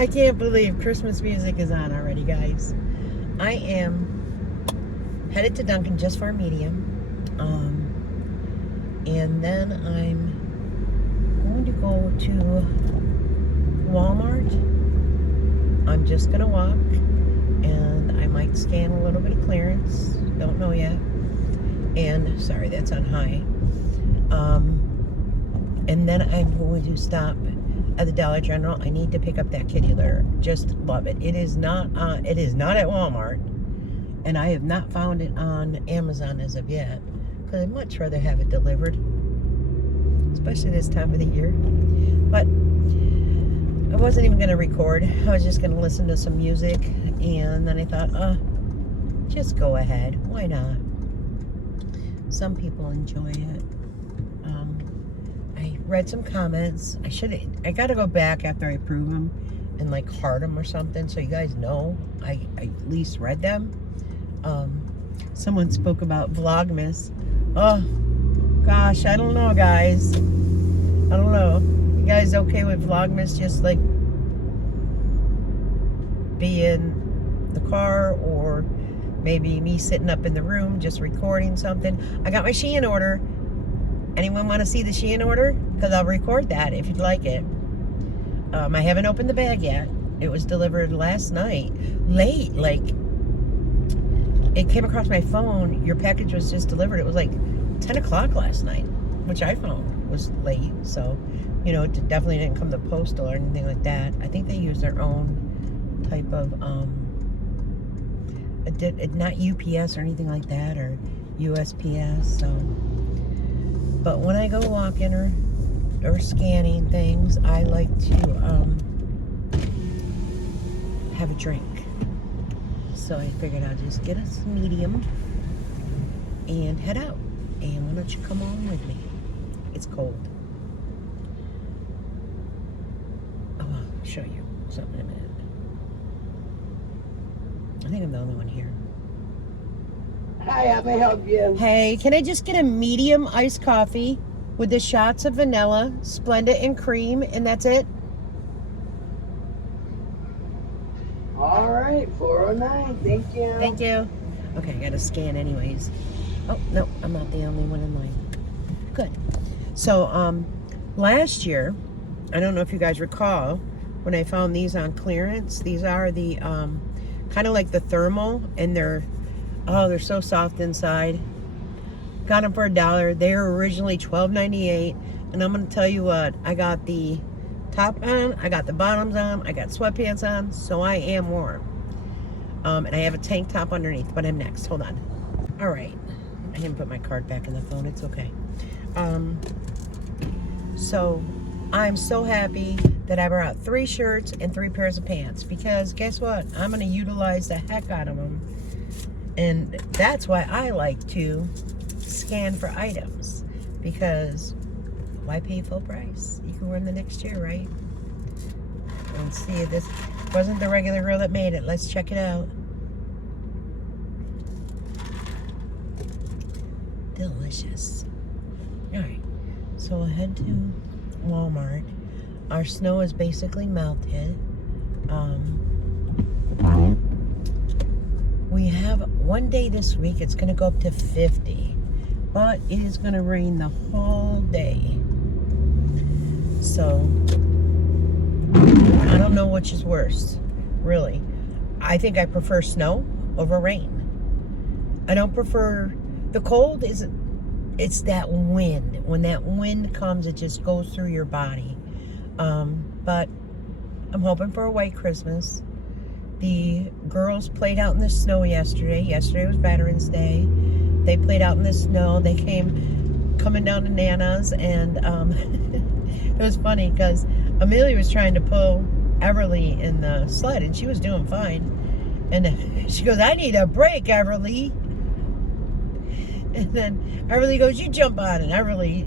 I can't believe Christmas music is on already, guys. I am headed to Dunkin' just for a medium. And then I'm going to go to Walmart. I'm just going to walk. And I might scan a little bit of clearance. Don't know yet. And, sorry, that's on high. And then I'm going to stop at the Dollar General. I need to pick up that kitty litter. Just love it. It is not at Walmart, and I have not found it on Amazon as of yet, because I'd much rather have it delivered, especially this time of the year. But I wasn't even going to record. I was just going to listen to some music, and then I thought, just go ahead. Why not? Some people enjoy it. I read some comments. I got to go back after I approve them and like heart them or something, so you guys know I at least read them. Someone spoke about Vlogmas. Oh gosh, I don't know, guys. I don't know. You guys okay with Vlogmas just like be in the car, or maybe me sitting up in the room just recording something? I got my Shein order. Anyone want to see the Shein order? Because I'll record that if you'd like it. I haven't opened the bag yet. It was delivered last night. Late, like, it came across my phone. Your package was just delivered. It was like 10 o'clock last night, which I found was late. So, you know, it definitely didn't come to postal or anything like that. I think they use their own type of, not UPS or anything like that, or USPS, so. But when I go walking or scanning things, I like to have a drink. So I figured I'd just get us medium and head out. And why don't you come on with me? It's cold. Oh, I'll show you something in a minute. I think I'm the only one here. Hi, how may I help you? Hey, can I just get a medium iced coffee with the shots of vanilla, Splenda, and cream, and that's it? All right, 409. Thank you. Thank you. Okay, I got to scan anyways. Oh, no, I'm not the only one in line. Good. So, last year, I don't know if you guys recall, when I found these on clearance, these are the, kind of like the thermal, and they're so soft inside. Got them for $1. They were originally $12.98, and I'm going to tell you what, I got the top on, I got the bottoms on, I got sweatpants on, so I am warm. And I have a tank top underneath, but I'm next. Hold on. All right. I didn't put my card back in the phone. It's okay. So I'm so happy that I brought 3 shirts and 3 pairs of pants, because guess what? I'm going to utilize the heck out of them. And that's why I like to scan for items, because why pay full price? You can wear them the next year, right? And see, if this wasn't the regular girl that made it. Let's check it out. Delicious. All right, so we'll head to Walmart. Our snow is basically melted. We have one day this week, it's going to go up to 50, but it is going to rain the whole day. So, I don't know which is worse, really. I think I prefer snow over rain. I don't prefer, the cold it's that wind. When that wind comes, it just goes through your body. But I'm hoping for a white Christmas. The girls played out in the snow yesterday. Yesterday was Veterans Day. They played out in the snow. They came coming down to Nana's, and it was funny because Amelia was trying to pull Everly in the sled, and she was doing fine. And she goes, "I need a break, Everly." And then Everly goes, "You jump on it." And Everly,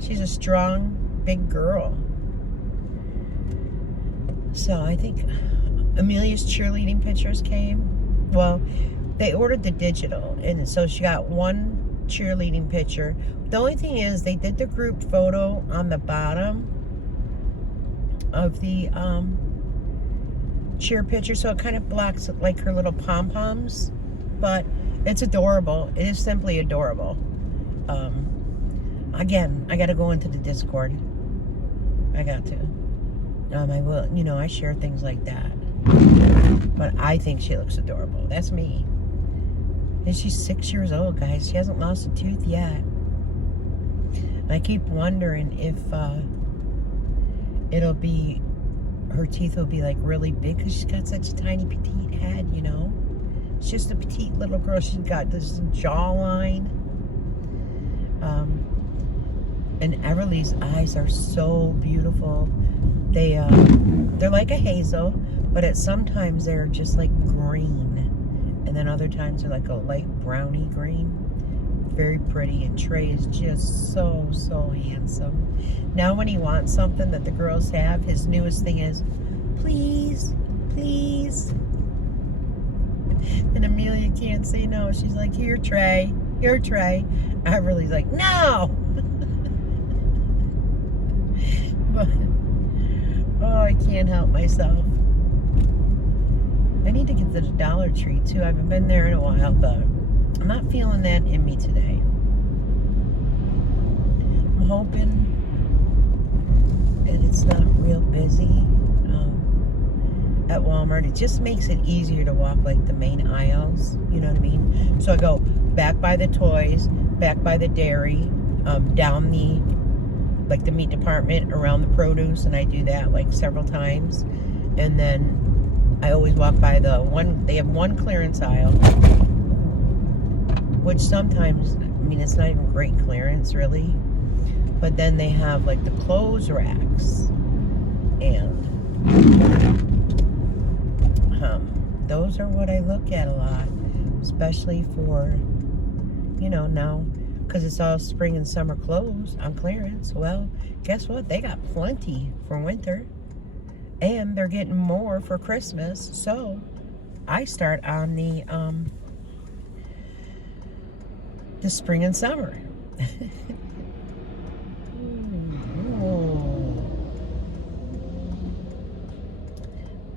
she's a strong, big girl. So I think Amelia's cheerleading pictures came. Well, they ordered the digital, and so she got one cheerleading picture. The only thing is they did the group photo on the bottom, of the cheer picture, so it kind of blocks like her little pom-poms, but it's adorable. It is simply adorable. Again, I got to go into the Discord. I got to. I will, I share things like that. But I think she looks adorable. That's me. And she's 6 years old, guys. She hasn't lost a tooth yet. And I keep wondering if her teeth will be like really big, because she's got such a tiny petite head, It's just a petite little girl. She's got this jawline. And Everly's eyes are so beautiful. They're like a hazel, but sometimes they're just like green, and then other times they're like a light browny green. Very pretty, and Trey is just so handsome. Now when he wants something that the girls have, his newest thing is, please. And Amelia can't say no. She's like, here, Trey. Everly's like, no. But, I can't help myself. I need to get to the Dollar Tree too. I haven't been there in a while, but I'm not feeling that in me today. I'm hoping that it's not real busy at Walmart. It just makes it easier to walk like the main aisles, you know what I mean? So I go back by the toys, back by the dairy, down the meat department, around the produce, and I do that like several times. And then I always walk by they have one clearance aisle, which sometimes, it's not even great clearance really, but then they have like the clothes racks, and those are what I look at a lot, especially for, now, because it's all spring and summer clothes on clearance. Well, guess what? They got plenty for winter, and they're getting more for Christmas. So I start on the spring and summer.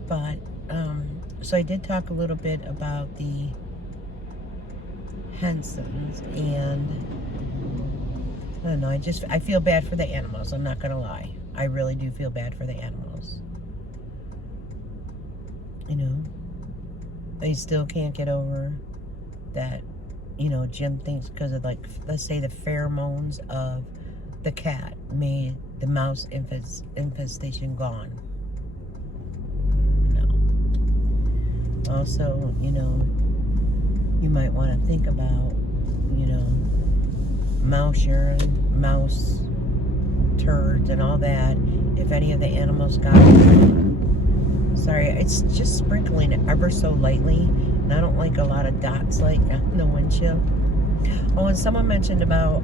But so I did talk a little bit about the Hensons, and I don't know, I feel bad for the animals. I'm not gonna lie. I really do feel bad for the animals. They still can't get over that, Jim thinks because of, like, let's say the pheromones of the cat made the mouse infestation gone. No. Also, you might want to think about, mouse urine, mouse turds, and all that. If any of the animals got it. Sorry, it's just sprinkling it ever so lightly, and I don't like a lot of dots like on the windshield. Oh, and someone mentioned about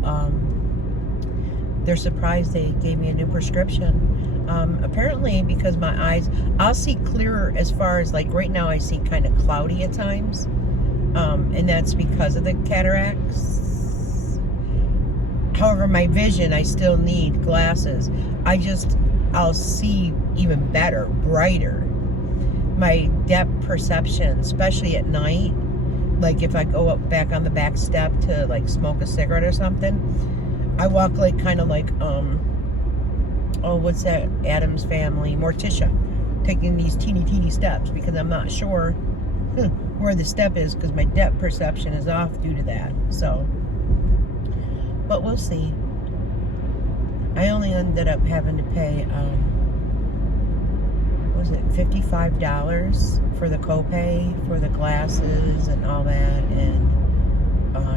they're surprised they gave me a new prescription. Apparently, because my eyes, I'll see clearer as far as, like, right now I see kind of cloudy at times. And that's because of the cataracts. However, my vision, I still need glasses. I'll see even better, brighter. My depth perception, especially at night, like if I go up back on the back step to like smoke a cigarette or something, I walk like kind of like, what's that, Addams Family, Morticia, taking these teeny steps, because I'm not sure where the step is, because my depth perception is off due to that. So, but we'll see. I only ended up having to pay, was it $55 for the copay for the glasses and all that, and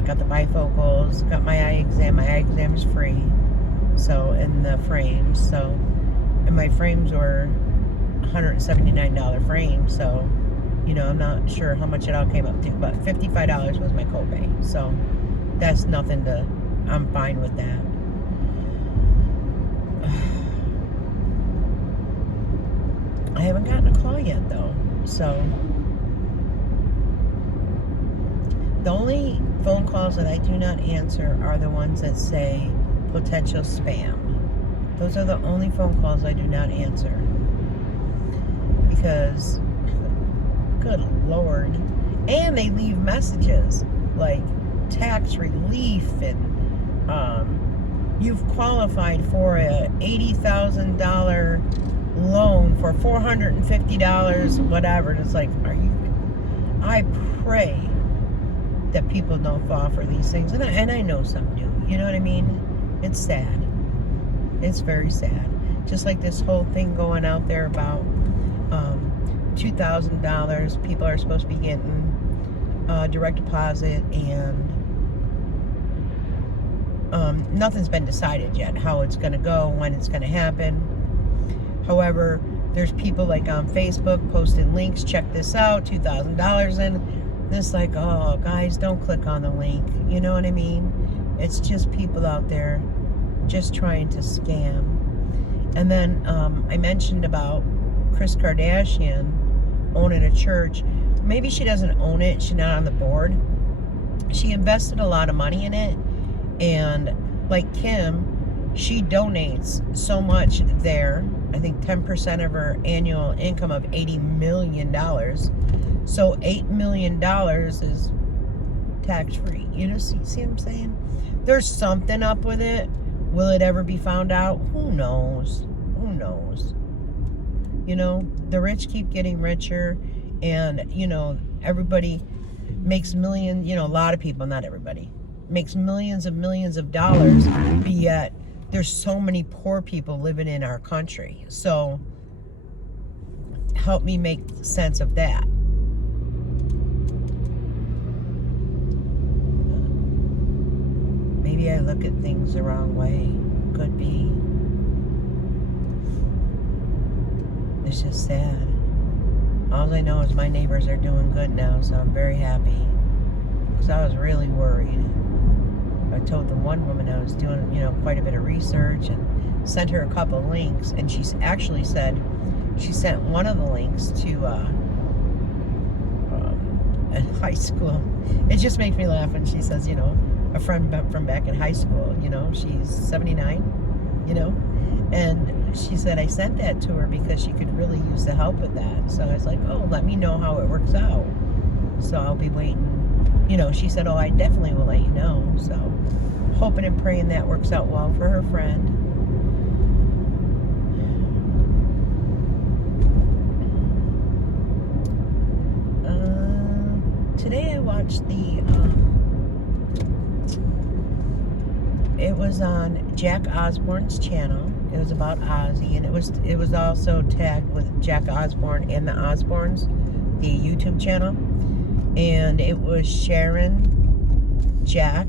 got the bifocals, got my eye exam. My eye exam is free, so, and the frames, so, and my frames were $179 frame, so, I'm not sure how much it all came up to, but $55 was my copay, so that's nothing to, I'm fine with that. I haven't gotten a call yet, though, so the only phone calls that I do not answer are the ones that say potential spam. Those are the only phone calls I do not answer. because, good Lord. And they leave messages like tax relief and you've qualified for a $80,000 loan for $450, whatever. And it's like, I pray that people don't fall for these things. And I know some do. You know what I mean? It's sad. It's very sad. Just like this whole thing going out there about $2,000 people are supposed to be getting direct deposit, and nothing's been decided yet how it's going to go, when it's going to happen. However, there's people like on Facebook posting links, check this out, $2,000, and it's like, oh guys, don't click on the link. You know what I mean? It's just people out there just trying to scam. And then I mentioned about Kris Kardashian owning a church. Maybe she doesn't own it, she's not on the board. She invested a lot of money in it, and like Kim, she donates so much there. I think 10% of her annual income of $80 million. So $8 million is tax-free. You know, see what I'm saying? There's something up with it. Will it ever be found out? Who knows? Who knows? You know, the rich keep getting richer, and, you know, everybody makes millions, you know, a lot of people, not everybody, makes millions of dollars, but yet there's so many poor people living in our country. So help me make sense of that. Maybe I look at things the wrong way. Could be. It's just sad. All I know is my neighbors are doing good now, so I'm very happy. Because I was really worried. I told the one woman I was doing, you know, quite a bit of research, and sent her a couple links, and she's actually said she sent one of the links to a high school. It just makes me laugh when she says, you know, a friend from back in high school, you know, she's 79, you know, and she said I sent that to her because she could really use the help with that. So I was like, oh, let me know how it works out. So I'll be waiting. You know, she said, oh, I definitely will let you know. So hoping and praying that works out well for her friend. Today I watched it was on Jack Osbourne's channel. It was about Ozzy, and it was also tagged with Jack Osbourne and the Osbournes, the YouTube channel. And it was Sharon, Jack,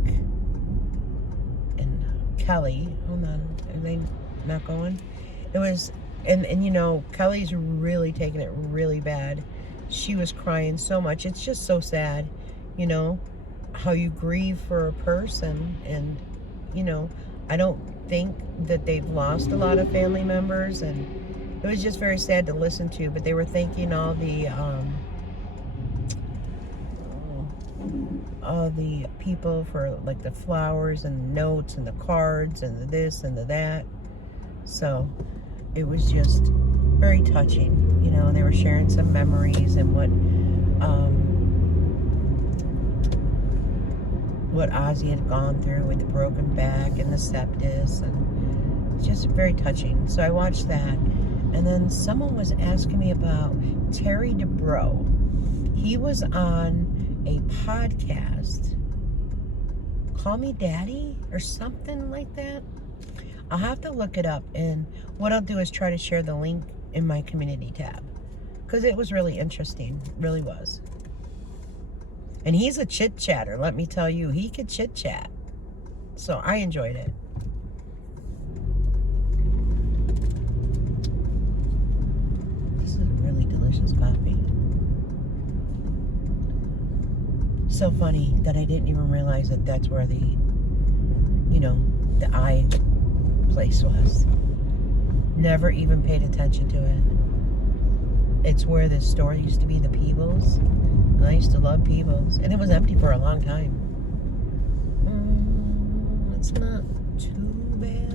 and Kelly. Hold on, are they not going? It was, and you know, Kelly's really taking it really bad. She was crying so much. It's just so sad, you know, how you grieve for a person. And, you know, I don't think that they've lost a lot of family members, and it was just very sad to listen to. But they were thanking all the people for like the flowers and the notes and the cards and the this and the that. So it was just very touching, you know. They were sharing some memories and what Ozzy had gone through with the broken back and the sepsis, and it's just very touching. So I watched that, and then someone was asking me about Terry DeBro. He was on a podcast, Call Me Daddy or something like that. I'll have to look it up, and what I'll do is try to share the link in my community tab, because it was really interesting, really was. And he's a chit chatter, let me tell you. He could chit chat, so I enjoyed it. This is really delicious coffee. So funny that I didn't even realize that that's where the, you know, the eye place was. Never even paid attention to it. It's where this store used to be, the Peebles. And I used to love Peebles, and it was empty for a long time. It's not too bad.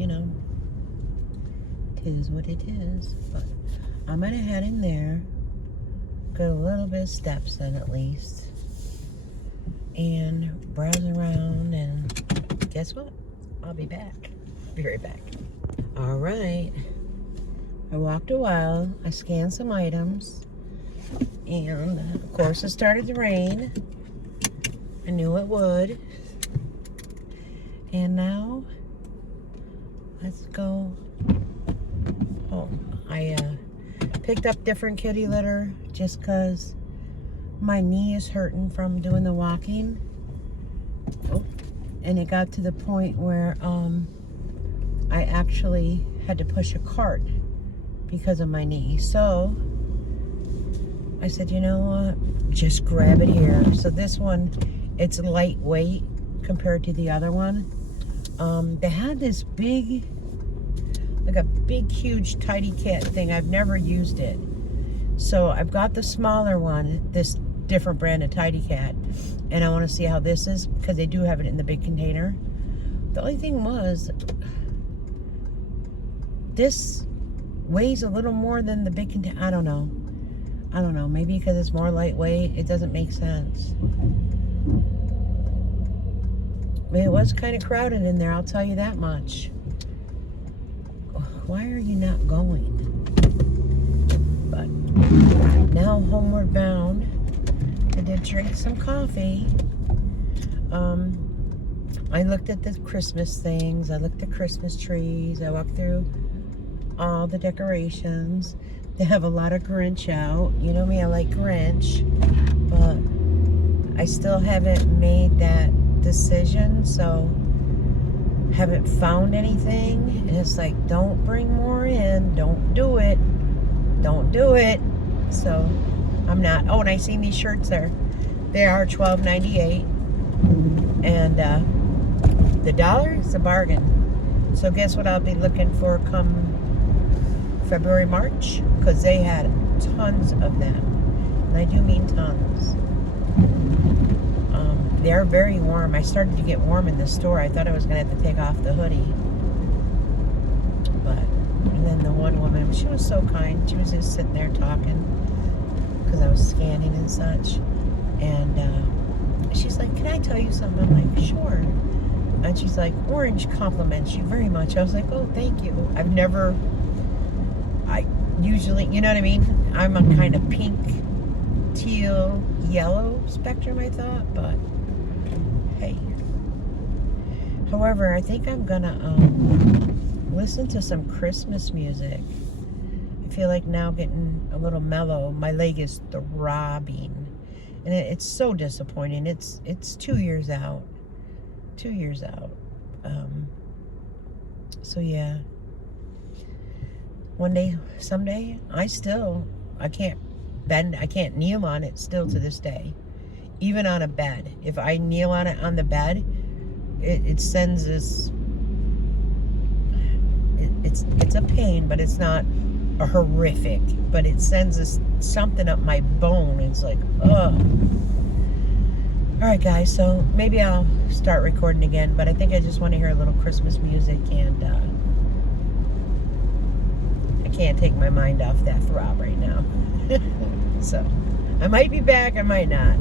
you know, it is what it is. But I'm gonna head in there, get a little bit of steps in at least, and browse around, and guess what? I'll be back. Be right back. All right. I walked a while. I scanned some items, and of course it started to rain. I knew it would. And now let's go home. I picked up different kitty litter just because my knee is hurting from doing the walking. Oh, and it got to the point where I actually had to push a cart because of my knee. So I said, you know what? Just grab it here. So this one, it's lightweight compared to the other one. They had this big, like a big, huge Tidy Cat thing. I've never used it. So I've got the smaller one, this different brand of Tidy Cat. And I want to see how this is, because they do have it in the big container. The only thing was, this weighs a little more than the big container. I don't know. Maybe because it's more lightweight, it doesn't make sense. But it was kind of crowded in there, I'll tell you that much. Why are you not going? But now homeward bound. I did drink some coffee. I looked at the Christmas things. I looked at Christmas trees. I walked through all the decorations. They have a lot of Grinch out. You know me, I like Grinch. But I still haven't made that decision, so haven't found anything. And it's like, don't bring more in. Don't do it. Don't do it. So I'm not. Oh, and I seen these shirts there. They are $12.98. And the dollar is a bargain. So guess what I'll be looking for come February, March? Because they had tons of them. And I do mean tons. They're very warm. I started to get warm in the store. I thought I was going to have to take off the hoodie. But, and then the one woman, she was so kind. She was just sitting there talking because I was scanning and such. And she's like, can I tell you something? I'm like, sure. And she's like, orange compliments you very much. I was like, oh, thank you. I usually, you know what I mean? I'm a kind of pink, teal, yellow spectrum, I thought, but hey. However, I think I'm gonna listen to some Christmas music. I feel like now getting a little mellow. My leg is throbbing, and it's so disappointing. It's 2 years out. 2 years out. So yeah. One day, someday, I can't bend, I can't kneel on it still to this day. Even on a bed. If I kneel on it on the bed, it sends this, it's a pain, but it's not a horrific, but it sends this something up my bone. It's like, ugh. Alright guys, so maybe I'll start recording again, but I think I just want to hear a little Christmas music, and I can't take my mind off that throb right now. So, I might be back, I might not.